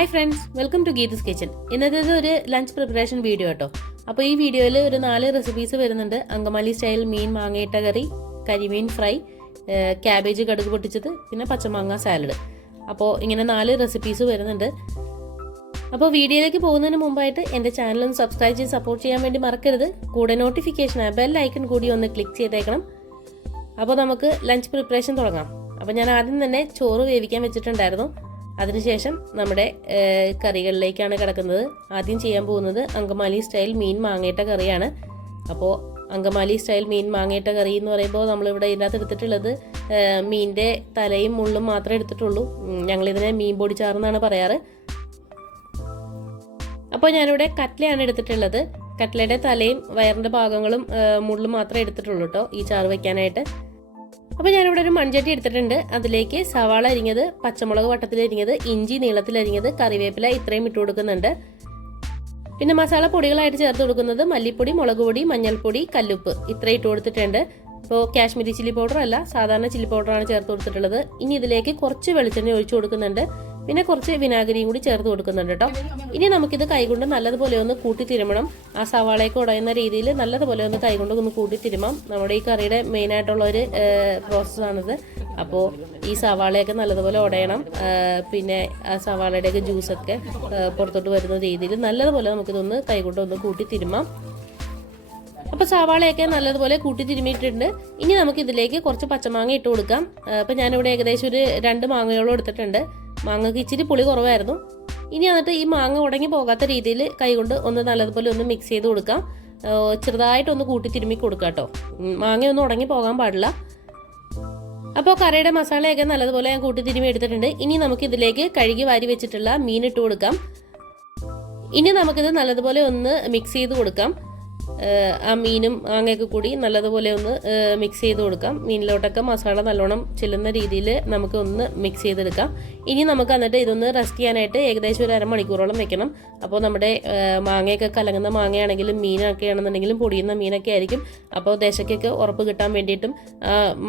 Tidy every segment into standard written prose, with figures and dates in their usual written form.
Hi friends, welcome to Geetha's kitchen. ഇന്നത്തേത് ഒരു lunch preparation video കേട്ടോ. അപ്പോൾ ഈ വീഡിയോയിൽ ഒരു 4 റെസിപ്പീസ് വരുന്നുണ്ട്. അങ്കമാലി സ്റ്റൈൽ മീൻ മാങ്ങയിട്ട കറി, കരിമീൻ ഫ്രൈ, ക്യാബേജ് കടുക് പൊട്ടിച്ചത്, പിന്നെ പച്ചമാങ്ങ സാലഡ്. അപ്പോൾ ഇങ്ങനെ 4 റെസിപ്പീസ് വരുന്നുണ്ട്. അപ്പോൾ വീഡിയോയിലേക്ക് പോകുന്നതിന് മുമ്പായിട്ട് എൻ്റെ ചാനലൊന്ന് സബ്സ്ക്രൈബ് ചെയ്ത് സപ്പോർട്ട് ചെയ്യാൻ വേണ്ടി മറക്കരുത്. കൂടെ നോട്ടിഫിക്കേഷൻ ബെൽ ഐക്കൺ കൂടി ഒന്ന് ക്ലിക്ക് ചെയ്തേക്കണം. അപ്പോൾ നമുക്ക് ലഞ്ച് പ്രിപ്പറേഷൻ തുടങ്ങാം. അപ്പോൾ ഞാൻ ആദ്യം തന്നെ ചോറ് വേവിക്കാൻ വെച്ചിട്ടുണ്ടായിരുന്നു. അതിനുശേഷം നമ്മുടെ കറികളിലേക്കാണ് കിടക്കുന്നത്. ആദ്യം ചെയ്യാൻ പോകുന്നത് അങ്കമാലി സ്റ്റൈൽ മീൻ മാങ്ങയിട്ട കറിയാണ്. അപ്പോൾ അങ്കമാലി സ്റ്റൈൽ മീൻ മാങ്ങയിട്ട കറി എന്ന് പറയുമ്പോൾ നമ്മളിവിടെ ഇതിനകത്ത് എടുത്തിട്ടുള്ളത് മീനിൻ്റെ തലയും മുള്ളും മാത്രമേ എടുത്തിട്ടുള്ളൂ. ഞങ്ങളിതിനെ മീൻ പൊടിച്ചാറെന്നാണ് പറയാറ്. അപ്പോൾ ഞാനിവിടെ കട്ട്ലയാണ് എടുത്തിട്ടുള്ളത്. കട്ട്ലയുടെ തലയും വയറിൻ്റെ ഭാഗങ്ങളും മുള്ളും മാത്രമേ എടുത്തിട്ടുള്ളൂ കേട്ടോ ഈ ചാറ് വയ്ക്കാനായിട്ട്. അപ്പോൾ ഞാനിവിടെ ഒരു മൺചട്ടി എടുത്തിട്ടുണ്ട്. അതിലേക്ക് സവാള അരിഞ്ഞത്, പച്ചമുളക് വട്ടത്തിലരിഞ്ഞത്, ഇഞ്ചി നീളത്തിലരിഞ്ഞത്, കറിവേപ്പില ഇത്രയും ഇട്ട് കൊടുക്കുന്നുണ്ട്. പിന്നെ മസാല പൊടികളായിട്ട് ചേർത്ത് കൊടുക്കുന്നത് മല്ലിപ്പൊടി, മുളക് പൊടി, മഞ്ഞൾപ്പൊടി, കല്ലുപ്പ് ഇത്രയും ഇട്ട് കൊടുത്തിട്ടുണ്ട്. ഇപ്പോൾ കാശ്മീരി ചില്ലി പൗഡർ അല്ല, സാധാരണ ചില്ലി പൗഡറാണ് ചേർത്ത് കൊടുത്തിട്ടുള്ളത്. ഇനി ഇതിലേക്ക് കുറച്ച് വെളിച്ചെണ്ണ ഒഴിച്ചു കൊടുക്കുന്നുണ്ട്. പിന്നെ കുറച്ച് വിനാഗിരിയും കൂടി ചേർത്ത് കൊടുക്കുന്നുണ്ട് കേട്ടോ. ഇനി നമുക്കിത് കൈകൊണ്ട് നല്ലതുപോലെ ഒന്ന് കൂട്ടി തിരുമണം. ആ സവാളയൊക്കെ ഉടയുന്ന രീതിയിൽ നല്ലതുപോലെ ഒന്ന് കൈകൊണ്ട് ഒന്ന് കൂട്ടി തിരുമാം. നമ്മുടെ ഈ കറിയുടെ മെയിൻ ആയിട്ടുള്ള ഒരു പ്രോസസ്സാണിത്. അപ്പോൾ ഈ സവാളയൊക്കെ നല്ലതുപോലെ ഉടയണം. പിന്നെ ആ സവാളയുടെയൊക്കെ ജ്യൂസൊക്കെ പുറത്തോട്ട് വരുന്ന രീതിയിൽ നല്ലതുപോലെ നമുക്കിതൊന്ന് കൈകൊണ്ട് ഒന്ന് കൂട്ടി തിരുമാം. അപ്പോൾ സവാളയൊക്കെ നല്ലതുപോലെ കൂട്ടി തിരുമിയിട്ടുണ്ട്. ഇനി നമുക്കിതിലേക്ക് കുറച്ച് പച്ചമാങ്ങ ഇട്ട് കൊടുക്കാം. അപ്പോൾ ഞാനിവിടെ ഏകദേശം ഒരു 2 മാങ്ങയോളം എടുത്തിട്ടുണ്ട്. മാങ്ങക്ക് ഇച്ചിരി പുളി കുറവായിരുന്നു. ഇനി എന്നിട്ട് ഈ മാങ്ങ ഉടങ്ങി പോകാത്ത രീതിയിൽ കൈകൊണ്ട് ഒന്ന് നല്ലതുപോലെ ഒന്ന് മിക്സ് ചെയ്ത് കൊടുക്കാം. ചെറുതായിട്ടൊന്ന് കൂട്ടി തിരുമ്മി കൊടുക്കാം കേട്ടോ. മാങ്ങയൊന്നും ഉടങ്ങി പോകാൻ പാടില്ല. അപ്പോൾ കറിയുടെ മസാലയൊക്കെ നല്ലതുപോലെ ഞാൻ കൂട്ടി തിരുമ്മി എടുത്തിട്ടുണ്ട്. ഇനി നമുക്കിതിലേക്ക് കഴുകി വാരി വെച്ചിട്ടുള്ള മീൻ ഇട്ട് കൊടുക്കാം. ഇനി നമുക്കിത് നല്ലതുപോലെ ഒന്ന് മിക്സ് ചെയ്ത് കൊടുക്കാം. ആ മീനും മാങ്ങയൊക്കെ കൂടി നല്ലതുപോലെ ഒന്ന് മിക്സ് ചെയ്ത് കൊടുക്കാം. മീനിലോട്ടൊക്കെ മസാല നല്ലോണം ചെല്ലുന്ന രീതിയിൽ നമുക്ക് ഒന്ന് മിക്സ് ചെയ്തെടുക്കാം. ഇനി നമുക്ക് എന്നിട്ട് ഇതൊന്ന് റെസ്റ്റ് ചെയ്യാനായിട്ട് ഏകദേശം ഒരു അരമണിക്കൂറോളം വെക്കണം. അപ്പോൾ നമ്മുടെ മാങ്ങയൊക്കെ കലങ്ങുന്ന മാങ്ങയാണെങ്കിലും മീനൊക്കെ ആണെന്നുണ്ടെങ്കിലും പൊടിയുന്ന മീനൊക്കെ ആയിരിക്കും. അപ്പോൾ ദശയ്ക്കൊക്കെ ഉറപ്പ് കിട്ടാൻ വേണ്ടിയിട്ടും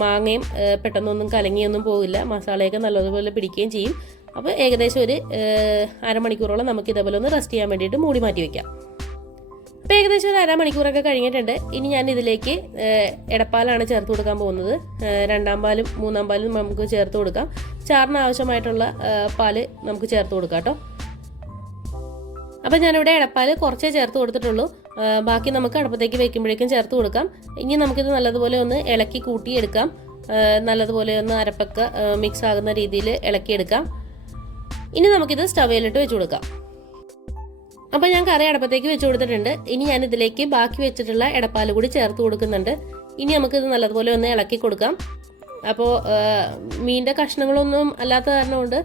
മാങ്ങയും പെട്ടെന്നൊന്നും കലങ്ങിയൊന്നും പോകില്ല. മസാലയൊക്കെ നല്ലതുപോലെ പിടിക്കുകയും ചെയ്യും. അപ്പോൾ ഏകദേശം ഒരു അരമണിക്കൂറോളം നമുക്ക് ഇതേപോലെ ഒന്ന് റെസ്റ്റ് ചെയ്യാൻ വേണ്ടിയിട്ട് മൂടി മാറ്റി വയ്ക്കാം. അപ്പോൾ ഏകദേശം ഒരു അരമണിക്കൂറൊക്കെ കഴിഞ്ഞിട്ടുണ്ട്. ഇനി ഞാൻ ഇതിലേക്ക് എടപ്പാലാണ് ചേർത്ത് കൊടുക്കാൻ പോകുന്നത്. 2ാം പാലും 3ാം പാലും നമുക്ക് ചേർത്ത് കൊടുക്കാം. ചാറിന് ആവശ്യമായിട്ടുള്ള പാല് നമുക്ക് ചേർത്ത് കൊടുക്കാം കേട്ടോ. അപ്പോൾ ഞാനിവിടെ എടപ്പാല് കുറച്ചേ ചേർത്ത് കൊടുത്തിട്ടുള്ളൂ. ബാക്കി നമുക്ക് അടുപ്പത്തേക്ക് വെക്കുമ്പോഴേക്കും ചേർത്ത് കൊടുക്കാം. ഇനി നമുക്കിത് നല്ലതുപോലെ ഒന്ന് ഇളക്കി കൂട്ടിയെടുക്കാം. നല്ലതുപോലെ ഒന്ന് അരപ്പൊക്കെ മിക്സ് ആകുന്ന രീതിയിൽ ഇളക്കിയെടുക്കാം. ഇനി നമുക്കിത് സ്റ്റവയിലിട്ട് വെച്ച് കൊടുക്കാം. അപ്പോൾ ഞാൻ കറി അടപ്പത്തേക്ക് വെച്ച് കൊടുത്തിട്ടുണ്ട്. ഇനി ഞാൻ ഇതിലേക്ക് ബാക്കി വെച്ചിട്ടുള്ള എടപ്പാല് കൂടി ചേർത്ത് കൊടുക്കുന്നുണ്ട്. ഇനി നമുക്കിത് നല്ലതുപോലെ ഒന്ന് ഇളക്കി കൊടുക്കാം. അപ്പോൾ മീനിൻ്റെ കഷ്ണങ്ങളൊന്നും അല്ലാത്ത കാരണം കൊണ്ട്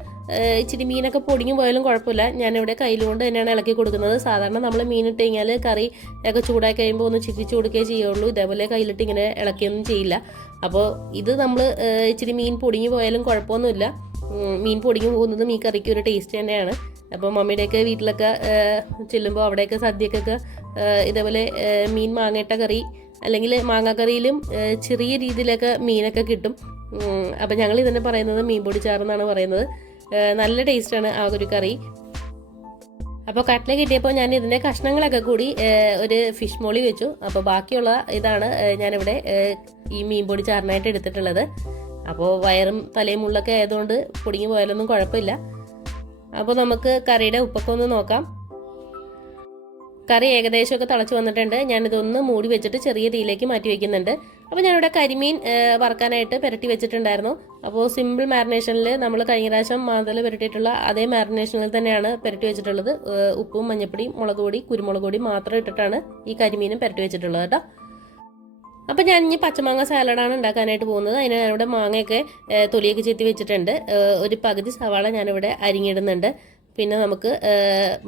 ഇച്ചിരി മീനൊക്കെ പൊടിഞ്ഞു പോയാലും കുഴപ്പമില്ല. ഞാനിവിടെ കയ്യിലുകൊണ്ട് തന്നെയാണ് ഇളക്കി കൊടുക്കുന്നത്. സാധാരണ നമ്മൾ മീനിട്ട് കഴിഞ്ഞാൽ കറി ഒക്കെ ചൂടാക്കി കഴിയുമ്പോൾ ഒന്ന് ചിരിച്ചു കൊടുക്കുകയേ ചെയ്യുള്ളൂ. ഇതേപോലെ കയ്യിലിട്ട് ഇങ്ങനെ ഇളക്കിയൊന്നും ചെയ്യില്ല. അപ്പോൾ ഇത് നമ്മൾ ഇച്ചിരി മീൻ പൊടിഞ്ഞു പോയാലും കുഴപ്പമൊന്നുമില്ല. മീൻ പൊടിഞ്ഞു പോകുന്നതും ഈ കറിക്ക് ഒരു ടേസ്റ്റ് തന്നെയാണ്. അപ്പോൾ മമ്മിയുടെയൊക്കെ വീട്ടിലൊക്കെ ചെല്ലുമ്പോൾ അവിടെയൊക്കെ സദ്യക്കൊക്കെ ഇതേപോലെ മീൻ മാങ്ങയിട്ട കറി അല്ലെങ്കിൽ മാങ്ങാക്കറിയിലും ചെറിയ രീതിയിലൊക്കെ മീനൊക്കെ കിട്ടും. അപ്പോൾ ഞങ്ങൾ ഇതിനെ പറയുന്നത് മീൻ പൊടിച്ചാറെന്നാണ് പറയുന്നത്. നല്ല ടേസ്റ്റാണ് ആ ഒരു കറി. അപ്പോൾ കട്ട്ല കിട്ടിയപ്പോൾ ഞാൻ ഇതിൻ്റെ കഷ്ണങ്ങളൊക്കെ കൂടി ഒരു ഫിഷ് മോളി വെച്ചു. അപ്പോൾ ബാക്കിയുള്ള ഇതാണ് ഞാനിവിടെ ഈ മീൻ പൊടിച്ചാറിനായിട്ട് എടുത്തിട്ടുള്ളത്. അപ്പോൾ വയറും തലയും മുള്ളൊക്കെ ആയതുകൊണ്ട് പൊടിഞ്ഞു പോയാലൊന്നും കുഴപ്പമില്ല. അപ്പോൾ നമുക്ക് കറിയുടെ ഉപ്പൊക്കെ ഒന്ന് നോക്കാം. കറി ഏകദേശമൊക്കെ തിളച്ച് വന്നിട്ടുണ്ട്. ഞാനിതൊന്ന് മൂടി വെച്ചിട്ട് ചെറിയ തീയിലേക്ക് മാറ്റി വയ്ക്കുന്നുണ്ട്. അപ്പോൾ ഞാനിവിടെ കരിമീൻ വറുക്കാനായിട്ട് പുരട്ടി വെച്ചിട്ടുണ്ടായിരുന്നു. അപ്പോൾ സിമ്പിൾ മാരിനേഷനിൽ നമ്മൾ കഴിഞ്ഞ പ്രാവശ്യം മാന്തൽ പുരട്ടിയിട്ടുള്ള അതേ മാരിനേഷനിൽ തന്നെയാണ് പുരട്ടി വെച്ചിട്ടുള്ളത്. ഉപ്പും മഞ്ഞപ്പൊടിയും മുളക് പൊടി കുരുമുളക് പൊടി മാത്രം ഇട്ടിട്ടാണ് ഈ കരിമീനും പുരട്ടി വെച്ചിട്ടുള്ളത് കേട്ടോ. അപ്പോൾ ഞാൻ ഇനി പച്ചമാങ്ങ സാലഡാണ് ഉണ്ടാക്കാനായിട്ട് പോകുന്നത്. അതിന് ഞാനിവിടെ മാങ്ങയൊക്കെ തൊലിയൊക്കെ ചെത്തി വെച്ചിട്ടുണ്ട്. ഒരു പകുതി സവാള ഞാനിവിടെ അരിഞ്ഞിടുന്നുണ്ട്. പിന്നെ നമുക്ക്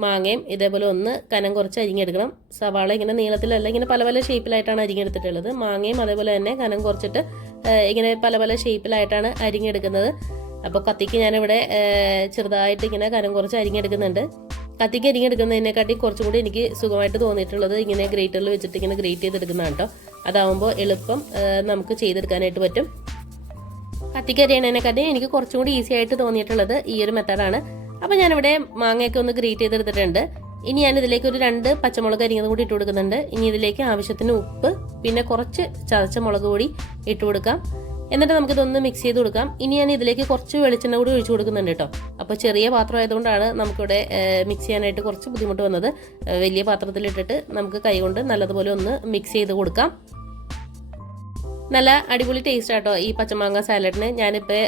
മാങ്ങയും ഇതേപോലെ ഒന്ന് കനം കുറച്ച് അരിഞ്ഞെടുക്കണം. സവാള ഇങ്ങനെ നീളത്തിലല്ല, ഇങ്ങനെ പല പല ഷേപ്പിലായിട്ടാണ് അരിഞ്ഞെടുത്തിട്ടുള്ളത്. മാങ്ങയും അതേപോലെ തന്നെ കനം കുറച്ചിട്ട് ഇങ്ങനെ പല പല ഷേപ്പിലായിട്ടാണ് അരിഞ്ഞെടുക്കുന്നത്. അപ്പോൾ കത്തിക്ക് ഞാനിവിടെ ചെറുതായിട്ട് ഇങ്ങനെ കനം കുറച്ച് അരിഞ്ഞെടുക്കുന്നുണ്ട്. കത്തിക്ക് അരിഞ്ഞെടുക്കുന്നതിനെക്കാട്ടി കുറച്ചും കൂടി എനിക്ക് സുഖമായിട്ട് തോന്നിയിട്ടുള്ളത് ഇങ്ങനെ ഗ്രേറ്ററിൽ വെച്ചിട്ട് ഇങ്ങനെ ഗ്രേറ്റ് ചെയ്തെടുക്കുന്നതാണ് കേട്ടോ. അതാവുമ്പോൾ എളുപ്പം നമുക്ക് ചെയ്തെടുക്കാനായിട്ട് പറ്റും. കത്തിക്കരിയണേനെക്കാട്ടി എനിക്ക് കുറച്ചും കൂടി ഈസി ആയിട്ട് തോന്നിയിട്ടുള്ളത് ഈ ഒരു മെത്തേഡാണ്. അപ്പോൾ ഞാനിവിടെ മാങ്ങയൊക്കെ ഒന്ന് ഗ്രേറ്റ് ചെയ്തെടുത്തിട്ടുണ്ട്. ഇനി ഞാൻ ഇതിലേക്ക് ഒരു 2 പച്ചമുളക് അരിഞ്ഞതും കൂടി ഇട്ട് കൊടുക്കുന്നുണ്ട്. ഇനി ഇതിലേക്ക് ആവശ്യത്തിന് ഉപ്പ്, പിന്നെ കുറച്ച് ചതച്ച മുളക് പൊടി ഇട്ട് കൊടുക്കാം. എന്നിട്ട് നമുക്കിതൊന്ന് മിക്സ് ചെയ്ത് കൊടുക്കാം. ഇനി ഞാൻ ഇതിലേക്ക് കുറച്ച് വെളിച്ചെണ്ണ കൂടി ഒഴിച്ചു കൊടുക്കുന്നുണ്ട് കേട്ടോ. അപ്പോൾ ചെറിയ പാത്രം ആയതുകൊണ്ടാണ് നമുക്കിവിടെ മിക്സ് ചെയ്യാനായിട്ട് കുറച്ച് ബുദ്ധിമുട്ട് വന്നത്. വലിയ പാത്രത്തിലിട്ടിട്ട് നമുക്ക് കൈകൊണ്ട് നല്ലതുപോലെ ഒന്ന് മിക്സ് ചെയ്ത് കൊടുക്കാം. നല്ല അടിപൊളി ടേസ്റ്റ് ആട്ടോ ഈ പച്ചമാങ്ങ സാലഡിന്. ഞാനിപ്പോൾ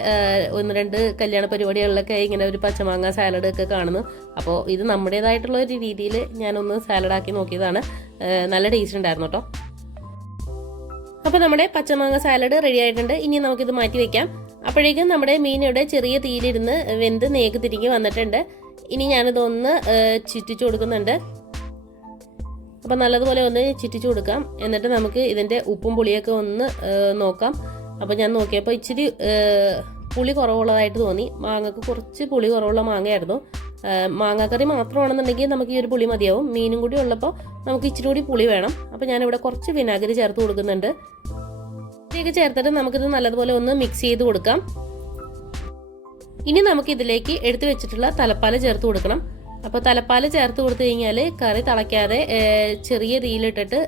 1-2 കല്യാണ പരിപാടികളിലൊക്കെ ഇങ്ങനെ ഒരു പച്ചമാങ്ങ സാലഡ് ഒക്കെ കാണുന്നു. അപ്പോൾ ഇത് നമ്മുടേതായിട്ടുള്ള ഒരു രീതിയിൽ ഞാനൊന്ന് സാലഡാക്കി നോക്കിയതാണ്. നല്ല ടേസ്റ്റ് ഉണ്ടായിരുന്നു കേട്ടോ. അപ്പോൾ നമ്മുടെ പച്ചമാങ്ങ സാലഡ് റെഡി ആയിട്ടുണ്ട്. ഇനി നമുക്കിത് മാറ്റി വെക്കാം. അപ്പോഴേക്കും നമ്മുടെ മീൻ ഇവിടെ ചെറിയ തീയിലിരുന്ന് വെന്ത് നേക്ക് തിരികെ വന്നിട്ടുണ്ട്. ഇനി ഞാനിതൊന്ന് ചുറ്റിച്ചു കൊടുക്കുന്നുണ്ട്. അപ്പോൾ നല്ലതുപോലെ ഒന്ന് ചുറ്റിച്ചു കൊടുക്കാം. എന്നിട്ട് നമുക്ക് ഇതിൻ്റെ ഉപ്പും പുളിയൊക്കെ ഒന്ന് നോക്കാം. അപ്പോൾ ഞാൻ നോക്കിയപ്പോൾ ഇച്ചിരി പുളി കുറവുള്ളതായിട്ട് തോന്നി. മാങ്ങക്ക് കുറച്ച് പുളി കുറവുള്ള മാങ്ങയായിരുന്നു. മാങ്ങാക്കറി മാത്രമാണെന്നുണ്ടെങ്കിൽ നമുക്ക് ഈ ഒരു പുളി മതിയാവും. മീനും കൂടി ഉള്ളപ്പോൾ നമുക്ക് ഇച്ചിരി കൂടി പുളി വേണം. അപ്പോൾ ഞാനിവിടെ കുറച്ച് വിനാഗിരി ചേർത്ത് കൊടുക്കുന്നുണ്ട്. ഇതിലേക്ക് ചേർത്തിട്ട് നമുക്കിത് നല്ലതുപോലെ ഒന്ന് മിക്സ് ചെയ്ത് കൊടുക്കാം. ഇനി നമുക്കിതിലേക്ക് എടുത്തു വെച്ചിട്ടുള്ള തലപ്പാൽ ചേർത്ത് കൊടുക്കണം. അപ്പോൾ തലപ്പാൽ ചേർത്ത് കൊടുത്തു കഴിഞ്ഞാൽ കറി തിളയ്ക്കാതെ ചെറിയ തീയിലിട്ടിട്ട്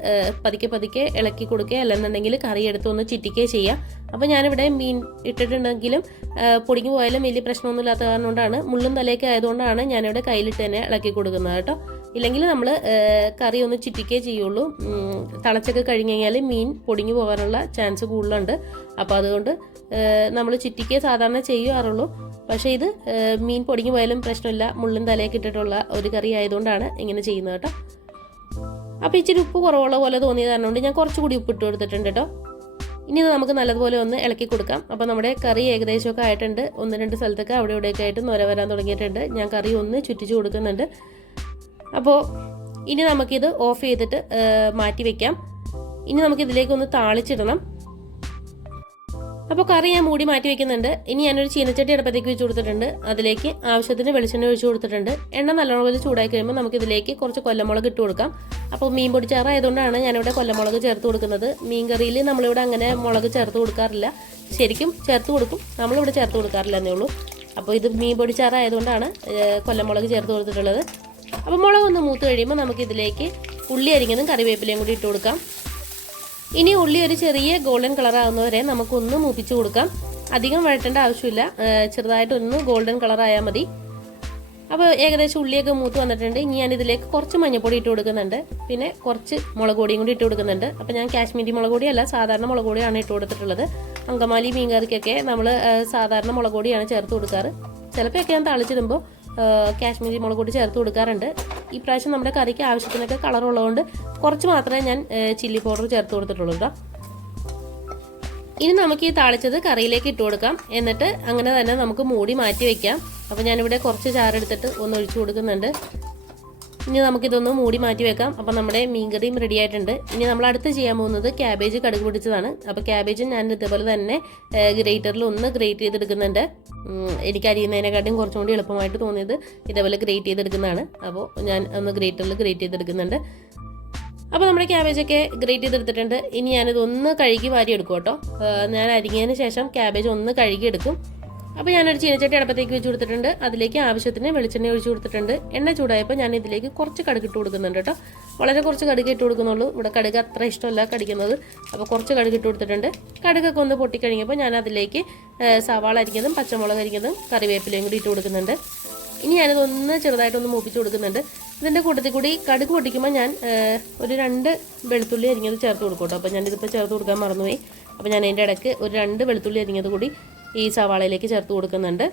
പതുക്കെ പതുക്കെ ഇളക്കി കൊടുക്കുക, അല്ലെന്നുണ്ടെങ്കിൽ കറി എടുത്ത് ഒന്ന് ചിറ്റിക്കുകയോ ചെയ്യുക. അപ്പോൾ ഞാനിവിടെ മീൻ ഇട്ടിട്ടുണ്ടെങ്കിലും പൊടിഞ്ഞു പോയാലും വലിയ പ്രശ്നമൊന്നുമില്ലാത്ത കാരണം കൊണ്ടാണ്, മുള്ളും തലയൊക്കെ ആയതുകൊണ്ടാണ് ഞാനിവിടെ കയ്യിലിട്ട് തന്നെ ഇളക്കി കൊടുക്കുന്നത് കേട്ടോ. ഇല്ലെങ്കിൽ നമ്മൾ കറി ഒന്ന് ചിറ്റിക്കേ ചെയ്യുള്ളൂ. തിളച്ചൊക്കെ കഴിഞ്ഞ് കഴിഞ്ഞാൽ മീൻ പൊടിഞ്ഞു പോകാനുള്ള ചാൻസ് കൂടുതലുണ്ട്. അപ്പോൾ അതുകൊണ്ട് നമ്മൾ ചിറ്റിക്കേ സാധാരണ ചെയ്യാറുള്ളൂ. പക്ഷേ ഇത് മീൻ പൊടിഞ്ഞു പോയാലും പ്രശ്നമില്ല, മുള്ളും തലയൊക്കെ ഇട്ടിട്ടുള്ള ഒരു കറി ആയതുകൊണ്ടാണ് ഇങ്ങനെ ചെയ്യുന്നത് കേട്ടോ. അപ്പോൾ ഇച്ചിരി ഉപ്പ് കുറവുള്ള പോലെ തോന്നിയത് കാരണം ഞാൻ കുറച്ചുകൂടി ഉപ്പ് ഇട്ട് കൊടുത്തിട്ടുണ്ട് കേട്ടോ. ഇനി നമുക്ക് നല്ലതുപോലെ ഒന്ന് ഇളക്കി കൊടുക്കാം. അപ്പോൾ നമ്മുടെ കറി ഏകദേശമൊക്കെ ആയിട്ടുണ്ട്. 1-2 സ്ഥലത്തൊക്കെ അവിടെ ഇവിടെയൊക്കെ ആയിട്ട് നൊര വരാൻ തുടങ്ങിയിട്ടുണ്ട്. ഞാൻ കറി ഒന്ന് ചുറ്റിച്ചു കൊടുക്കുന്നുണ്ട്. അപ്പോൾ ഇനി നമുക്കിത് ഓഫ് ചെയ്തിട്ട് മാറ്റി വെക്കാം. ഇനി നമുക്കിതിലേക്കൊന്ന് താളിച്ചിടണം. അപ്പോൾ കറി ഞാൻ മൂടി മാറ്റി വെക്കുന്നുണ്ട്. ഇനി ഞാനൊരു ചീനച്ചട്ടി അടുപ്പത്തേക്ക് വെച്ച് കൊടുത്തിട്ടുണ്ട്. അതിലേക്ക് ആവശ്യത്തിന് വെളിച്ചെണ്ണ ഒഴിച്ച് കൊടുത്തിട്ടുണ്ട്. എണ്ണ നല്ലോണം ചൂടായി കഴിയുമ്പോൾ നമുക്കിതിലേക്ക് കുറച്ച് കൊല്ലമുളക് ഇട്ട് കൊടുക്കാം. അപ്പോൾ മീൻ പൊടിച്ചാറായതുകൊണ്ടാണ് ഞാനിവിടെ കൊല്ലമുളക് ചേർത്ത് കൊടുക്കുന്നത്. മീൻ കറിയിൽ നമ്മളിവിടെ അങ്ങനെ മുളക് ചേർത്ത് കൊടുക്കാറില്ല. ശരിക്കും ചേർത്ത് കൊടുക്കും, നമ്മളിവിടെ ചേർത്ത് കൊടുക്കാറില്ല എന്നേ ഉള്ളൂ. അപ്പോൾ ഇത് മീൻ പൊടിച്ചാറായതുകൊണ്ടാണ് കൊല്ലമുളക് ചേർത്ത് കൊടുത്തിട്ടുള്ളത്. അപ്പോൾ മുളകൊന്ന് മൂത്ത് കഴിയുമ്പോൾ നമുക്കിതിലേക്ക് ഉള്ളി അരിഞ്ഞതും കറിവേപ്പിലയും കൂടി ഇട്ട് കൊടുക്കാം. ഇനി ഉള്ളി ഒരു ചെറിയ ഗോൾഡൻ കളർ ആകുന്നവരെ നമുക്കൊന്ന് മൂപ്പിച്ച് കൊടുക്കാം. അധികം വഴറ്റേണ്ട ആവശ്യമില്ല, ചെറുതായിട്ടൊന്ന് ഗോൾഡൻ കളർ ആയാൽ മതി. അപ്പോൾ ഏകദേശം ഉള്ളിയൊക്കെ മൂത്ത് വന്നിട്ടുണ്ട്. ഇനി ഞാൻ ഇതിലേക്ക് കുറച്ച് മഞ്ഞൾപ്പൊടി ഇട്ട് കൊടുക്കുന്നുണ്ട്. പിന്നെ കുറച്ച് മുളക് പൊടിയും കൂടി ഇട്ട് കൊടുക്കുന്നുണ്ട്. അപ്പോൾ ഞാൻ കാശ്മീരി മുളക് പൊടിയല്ല, സാധാരണ മുളക് പൊടിയാണ് ഇട്ട് കൊടുത്തിട്ടുള്ളത്. അങ്കമാലി മീൻ കറിക്കൊക്കെ നമ്മൾ സാധാരണ മുളക് പൊടിയാണ് ചേർത്ത് കൊടുക്കാറ്. ചിലപ്പോഴൊക്കെ ഞാൻ താളിച്ചിടുമ്പോൾ കാശ്മീരി മുളക് പൊടി ചേർത്ത് കൊടുക്കാറുണ്ട്. ഈ പ്രാവശ്യം നമ്മുടെ കറിക്ക് ആവശ്യത്തിനൊക്കെ കളറുള്ളതുകൊണ്ട് കുറച്ച് മാത്രമേ ഞാൻ ചില്ലി പൗഡർ ചേർത്ത് കൊടുത്തിട്ടുള്ളൂ കേട്ടോ. ഇനി നമുക്ക് ഈ താളിച്ചത് കറിയിലേക്ക് ഇട്ട് കൊടുക്കാം. എന്നിട്ട് അങ്ങനെ തന്നെ നമുക്ക് മൂടി മാറ്റി വെക്കാം. അപ്പോൾ ഞാനിവിടെ കുറച്ച് ചാറെടുത്തിട്ട് ഒന്ന് ഒഴിച്ചു കൊടുക്കുന്നുണ്ട്. ഇനി നമുക്കിതൊന്ന് മൂടി മാറ്റി വെക്കാം. അപ്പോൾ നമ്മുടെ മീൻകറിയും റെഡി ആയിട്ടുണ്ട്. ഇനി നമ്മൾ അടുത്ത് ചെയ്യാൻ പോകുന്നത് ക്യാബേജ് കടുക് പൊടിച്ചതാണ്. അപ്പോൾ ക്യാബേജ് ഞാൻ ഇതേപോലെ തന്നെ ഗ്രേറ്ററിൽ ഒന്ന് ഗ്രേറ്റ് ചെയ്തെടുക്കുന്നുണ്ട്. എനിക്ക് അരിയുന്നതിനെക്കാട്ടും കുറച്ചും കൂടി എളുപ്പമായിട്ട് തോന്നിയത് ഇതേപോലെ ഗ്രേറ്റ് ചെയ്തെടുക്കുന്നതാണ്. അപ്പോൾ ഞാൻ ഒന്ന് ഗ്രേറ്ററിൽ ഗ്രേറ്റ് ചെയ്തെടുക്കുന്നുണ്ട്. അപ്പോൾ നമ്മുടെ ക്യാബേജൊക്കെ ഗ്രേറ്റ് ചെയ്തെടുത്തിട്ടുണ്ട്. ഇനി ഞാനിതൊന്ന് കഴുകി വാരി എടുക്കും കേട്ടോ. ഞാൻ അരിഞ്ഞതിന് ശേഷം ക്യാബേജ് ഒന്ന് കഴുകി എടുക്കും. അപ്പോൾ ഞാനൊരു ചീനച്ചട്ടി അടുപ്പത്തേക്ക് വെച്ച് കൊടുത്തിട്ടുണ്ട്. അതിലേക്ക് ആവശ്യത്തിന് വെളിച്ചെണ്ണ ഒഴിച്ച് കൊടുത്തിട്ടുണ്ട്. എണ്ണ ചൂടായപ്പോൾ ഞാൻ ഇതിലേക്ക് കുറച്ച് കടുക് ഇട്ട് കൊടുക്കുന്നുണ്ട് കേട്ടോ. വളരെ കുറച്ച് കടുക് ഇട്ട് കൊടുക്കുന്നുള്ളൂ. ഇവിടെ കടുക് അത്ര ഇഷ്ടമല്ല കടിക്കുന്നത്. അപ്പോൾ കുറച്ച് കടുക് ഇട്ട് കൊടുത്തിട്ടുണ്ട്. കടുകൊക്കെ ഒന്ന് പൊട്ടിക്കഴിഞ്ഞപ്പോൾ ഞാൻ അതിലേക്ക് സവാള അരിഞ്ഞതും പച്ചമുളക് അരിഞ്ഞതും കറിവേപ്പിലയും കൂടി ഇട്ട് കൊടുക്കുന്നുണ്ട്. ഇനി ഞാനിതൊന്ന് ചെറുതായിട്ടൊന്ന് മൂപ്പിച്ച് കൊടുക്കുന്നുണ്ട്. ഇതിൻ്റെ കൂട്ടത്തിൽ കൂടി കടുക് പൊട്ടിക്കുമ്പോൾ ഞാൻ ഒരു 2 വെളുത്തുള്ളി അരിഞ്ഞത് ചേർത്ത് കൊടുക്കും കേട്ടോ. അപ്പോൾ ഞാനിതിപ്പോൾ ചേർത്ത് കൊടുക്കാൻ മറന്നുപോയി. അപ്പോൾ ഞാൻ അതിൻ്റെ ഇടയ്ക്ക് ഒരു 2 വെളുത്തുള്ളി അരിഞ്ഞത് കൂടി ഈ സവാളയിലേക്ക് ചേർത്ത് കൊടുക്കുന്നുണ്ട്.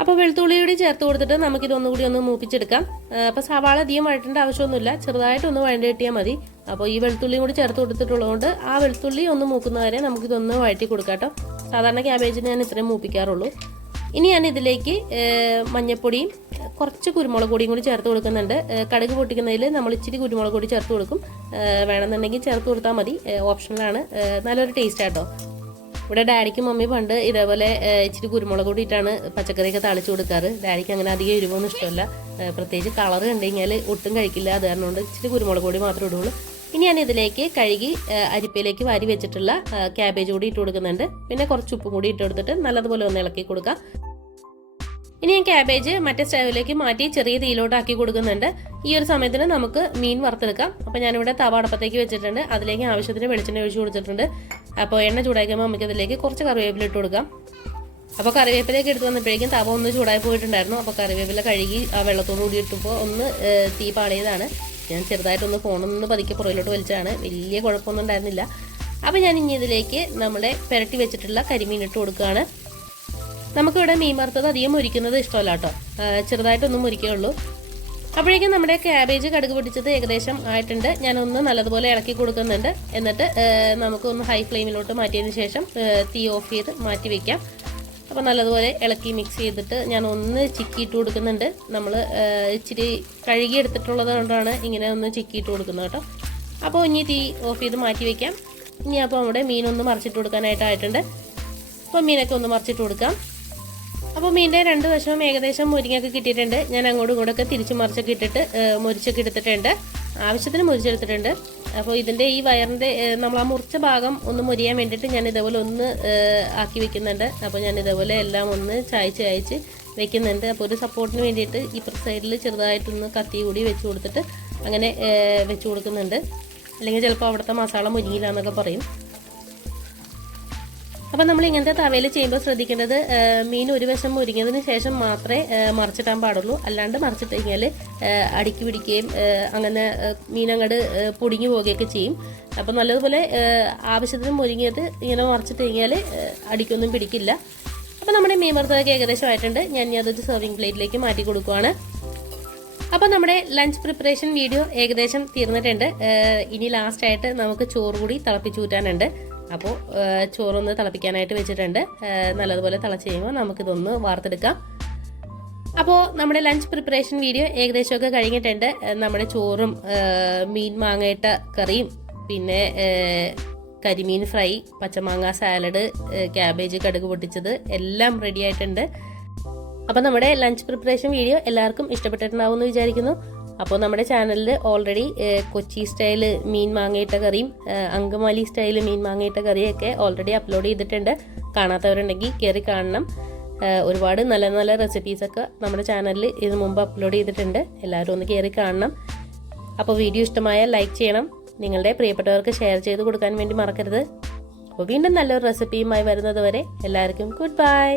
അപ്പോൾ വെളുത്തുള്ളിയോട് ചേർത്ത് കൊടുത്തിട്ട് നമുക്കിതൊന്നുകൂടി ഒന്ന് മൂപ്പിച്ചെടുക്കാം. അപ്പോൾ സവാള അധികം വഴറ്റേണ്ട ആവശ്യമൊന്നുമില്ല, ചെറുതായിട്ടൊന്ന് വഴണ്ടി കിട്ടിയാൽ മതി. അപ്പോൾ ഈ വെളുത്തുള്ളിയും കൂടി ചേർത്ത് കൊടുത്തിട്ടുള്ളതുകൊണ്ട് ആ വെളുത്തുള്ളി ഒന്ന് മൂക്കുന്നവരെ നമുക്കിതൊന്ന് വഴറ്റി കൊടുക്കാം കേട്ടോ. സാധാരണ ക്യാബേജിന് ഞാൻ ഇത്രയും മൂപ്പിക്കാറുള്ളൂ. ഇനി ഞാൻ ഇതിലേക്ക് മഞ്ഞൾപ്പൊടിയും കുറച്ച് കുരുമുളക് പൊടിയും കൂടി ചേർത്ത് കൊടുക്കുന്നുണ്ട്. കടുക് പൊട്ടിക്കുന്നതിൽ നമ്മൾ ഇച്ചിരി കുരുമുളക് പൊടി ചേർത്ത് കൊടുക്കും. വേണമെന്നുണ്ടെങ്കിൽ ചേർത്ത് കൊടുത്താൽ മതി, ഓപ്ഷണലാണ്. നല്ലൊരു ടേസ്റ്റ് ആട്ടോ. ഇവിടെ ഡാഡിക്കും മമ്മി പണ്ട് ഇതേപോലെ ഇച്ചിരി കുരുമുളക് കൂടിയിട്ടാണ് പച്ചക്കറിയൊക്കെ തളിച്ചു കൊടുക്കാറ്. ഡാഡിക്ക് അങ്ങനെ അധികം എരിവൊന്നും ഇഷ്ടമല്ല, പ്രത്യേകിച്ച് കളർ കണ്ടു കഴിഞ്ഞാൽ ഒട്ടും കഴിക്കില്ല. അത് കാരണം കൊണ്ട് ഇച്ചിരി കുരുമുളക് പൊടി മാത്രമേ ഇടുള്ളൂ. ഇനി ഞാൻ ഇതിലേക്ക് കഴുകി അരിപ്പയിലേക്ക് വാരി വെച്ചിട്ടുള്ള ക്യാബേജ് കൂടി ഇട്ട് കൊടുക്കുന്നുണ്ട്. പിന്നെ കുറച്ച് ഉപ്പും കൂടി ഇട്ട് കൊടുത്തിട്ട് നല്ലതുപോലെ ഒന്ന് ഇളക്കി കൊടുക്കാം. ഇനി ഞാൻ ക്യാബേജ് മറ്റേ സ്റ്റൗവിലേക്ക് മാറ്റി ചെറിയ തീയിലോട്ട് ആക്കി കൊടുക്കുന്നുണ്ട്. ഈ ഒരു സമയത്തിന് നമുക്ക് മീൻ വറുത്തെടുക്കാം. അപ്പോൾ ഞാനിവിടെ തവ അടുപ്പത്തേക്ക് വെച്ചിട്ടുണ്ട്. അതിലേക്ക് ആവശ്യത്തിന് വെളിച്ചെണ്ണ ഒഴിച്ച് കൊടുത്തിട്ടുണ്ട്. അപ്പോൾ എണ്ണ ചൂടാക്കുമ്പോൾ നമുക്ക് ഇതിലേക്ക് കുറച്ച് കറിവേപ്പില ഇട്ട് കൊടുക്കാം. അപ്പോൾ കറിവേപ്പിലേക്ക് എടുത്ത് വന്നപ്പോഴേക്കും തവ ഒന്ന് ചൂടായി പോയിട്ടുണ്ടായിരുന്നു. അപ്പോൾ കറിവേപ്പില കഴുകി ആ വെള്ളത്തോട് കൂടി ഇട്ടപ്പോൾ ഒന്ന് തീ പാളിയതാണ്. ഞാൻ ചെറുതായിട്ടൊന്ന് ഫോണൊന്ന് പതുക്കെ പുറകിലോട്ട് വലിച്ചതാണ്. വലിയ കുഴപ്പമൊന്നും ഉണ്ടായിരുന്നില്ല. അപ്പോൾ ഞാൻ ഇനി ഇതിലേക്ക് നമ്മുടെ പുരട്ടി വെച്ചിട്ടുള്ള കരിമീൻ ഇട്ട് കൊടുക്കുകയാണ്. നമുക്കിവിടെ മീൻ വറുത്തത് അധികം മുരിക്കുന്നത് ഇഷ്ടമല്ല കേട്ടോ, ചെറുതായിട്ടൊന്നും മുരിക്കുകയുള്ളൂ. അപ്പോഴേക്കും നമ്മുടെ ക്യാബേജ് കടുക് പൊട്ടിച്ചത് ഏകദേശം ആയിട്ടുണ്ട്. ഞാനൊന്ന് നല്ലതുപോലെ ഇളക്കി കൊടുക്കുന്നുണ്ട്. എന്നിട്ട് നമുക്കൊന്ന് ഹൈ ഫ്ലെയിമിലോട്ട് മാറ്റിയതിന് ശേഷം തീ ഓഫ് ചെയ്ത് മാറ്റി വയ്ക്കാം. അപ്പോൾ നല്ലതുപോലെ ഇളക്കി മിക്സ് ചെയ്തിട്ട് ഞാൻ ഒന്ന് ചിക്കിയിട്ട് കൊടുക്കുന്നുണ്ട്. നമ്മൾ ഇച്ചിരി കഴുകി എടുത്തിട്ടുള്ളത് കൊണ്ടാണ് ഇങ്ങനെ ഒന്ന് ചിക്കിയിട്ട് കൊടുക്കുന്നത് കേട്ടോ. അപ്പോൾ ഇനി തീ ഓഫ് ചെയ്ത് മാറ്റി വയ്ക്കാം. ഇനി അപ്പോൾ നമ്മുടെ മീനൊന്ന് മറിച്ചിട്ട് കൊടുക്കാനായിട്ടായിട്ടുണ്ട്. അപ്പോൾ മീനൊക്കെ ഒന്ന് മറിച്ചിട്ട് കൊടുക്കാം. അപ്പോൾ മീനിൻ്റെ രണ്ട് വശവും ഏകദേശം മുരിങ്ങയൊക്കെ കിട്ടിയിട്ടുണ്ട്. ഞാൻ അങ്ങോട്ടും ഇങ്ങോട്ടൊക്കെ തിരിച്ച് മറിച്ചൊക്കെ ഇട്ടിട്ട് മുരിച്ചൊക്കെ എടുത്തിട്ടുണ്ട്. ആവശ്യത്തിന് മുരിച്ചെടുത്തിട്ടുണ്ട്. അപ്പോൾ ഇതിൻ്റെ ഈ വയറിൻ്റെ നമ്മൾ ആ മുറിച്ച ഭാഗം ഒന്ന് മുരിയാൻ വേണ്ടിയിട്ട് ഞാൻ ഇതേപോലെ ഒന്ന് ആക്കി വെക്കുന്നുണ്ട്. അപ്പോൾ ഞാൻ ഇതേപോലെ എല്ലാം ഒന്ന് ചായച്ച് വെക്കുന്നുണ്ട്. അപ്പോൾ ഒരു സപ്പോർട്ടിന് വേണ്ടിയിട്ട് ഈ സൈഡിൽ ചെറുതായിട്ടൊന്ന് കത്തി കൂടി വെച്ച് കൊടുത്തിട്ട് അങ്ങനെ വെച്ച് കൊടുക്കുന്നുണ്ട്. അല്ലെങ്കിൽ ചിലപ്പോൾ അവിടുത്തെ മസാല മുരിങ്ങില്ല എന്നൊക്കെ പറയും. അപ്പം നമ്മൾ ഇങ്ങനത്തെ തവയിൽ ചെയ്യുമ്പോൾ ശ്രദ്ധിക്കേണ്ടത് മീൻ ഒരു വശം മുരിങ്ങതിന് ശേഷം മാത്രമേ മറിച്ചിട്ടാൻ പാടുള്ളൂ. അല്ലാണ്ട് മറിച്ചിട്ട് കഴിഞ്ഞാൽ അടുക്കി പിടിക്കുകയും അങ്ങനെ മീൻ അങ്ങോട്ട് പൊടിഞ്ഞു പോവുകയൊക്കെ ചെയ്യും. അപ്പോൾ നല്ലതുപോലെ ആവശ്യത്തിന് മുരിങ്ങിയത് ഇങ്ങനെ മറിച്ചിട്ട് കഴിഞ്ഞാൽ അടിക്കൊന്നും പിടിക്കില്ല. അപ്പോൾ നമ്മുടെ മീൻ വറുത്തതൊക്കെ ഏകദേശം ആയിട്ടുണ്ട്. ഞാൻ ഇനി അതൊരു സെർവിങ് പ്ലേറ്റിലേക്ക് മാറ്റി കൊടുക്കുവാണ്. അപ്പോൾ നമ്മുടെ ലഞ്ച് പ്രിപ്പറേഷൻ വീഡിയോ ഏകദേശം തീർന്നിട്ടുണ്ട്. ഇനി ലാസ്റ്റായിട്ട് നമുക്ക് ചോറ് കൂടി തിളപ്പിച്ച് ഊറ്റാനുണ്ട്. അപ്പോൾ ചോറൊന്ന് തിളപ്പിക്കാനായിട്ട് വെച്ചിട്ടുണ്ട്. നല്ലതുപോലെ തിളച്ച് കഴിയുമ്പോൾ നമുക്കിതൊന്ന് വാർത്തെടുക്കാം. അപ്പോൾ നമ്മുടെ ലഞ്ച് പ്രിപ്പറേഷൻ വീഡിയോ ഏകദേശമൊക്കെ കഴിഞ്ഞിട്ടുണ്ട്. നമ്മുടെ ചോറും മീൻ മാങ്ങയിട്ട കറിയും പിന്നെ കരിമീൻ ഫ്രൈ, പച്ചമാങ്ങ സാലഡ്, ക്യാബേജ് കടുക് പൊട്ടിച്ചത് എല്ലാം റെഡി ആയിട്ടുണ്ട്. അപ്പോൾ നമ്മുടെ ലഞ്ച് പ്രിപ്പറേഷൻ വീഡിയോ എല്ലാവർക്കും ഇഷ്ടപ്പെട്ടിട്ടുണ്ടാവും എന്ന് വിചാരിക്കുന്നു. അപ്പോൾ നമ്മുടെ ചാനലിൽ ഓൾറെഡി കൊച്ചി സ്റ്റൈല് മീൻ മാങ്ങയിട്ട കറിയും അങ്കമാലി സ്റ്റൈല് മീൻ മാങ്ങയിട്ട കറിയൊക്കെ ഓൾറെഡി അപ്ലോഡ് ചെയ്തിട്ടുണ്ട്. കാണാത്തവരുണ്ടെങ്കിൽ കയറി കാണണം. ഒരുപാട് നല്ല നല്ല റെസിപ്പീസൊക്കെ നമ്മുടെ ചാനലിൽ ഇതിനു മുമ്പ് അപ്ലോഡ് ചെയ്തിട്ടുണ്ട്. എല്ലാവരും ഒന്ന് കയറി കാണണം. അപ്പോൾ വീഡിയോ ഇഷ്ടമായാൽ ലൈക്ക് ചെയ്യണം. നിങ്ങളുടെ പ്രിയപ്പെട്ടവർക്ക് ഷെയർ ചെയ്ത് കൊടുക്കാൻ വേണ്ടി മറക്കരുത്. അപ്പോൾ വീണ്ടും നല്ലൊരു റെസിപ്പിയുമായി വരുന്നത് വരെ എല്ലാവർക്കും ഗുഡ് ബൈ.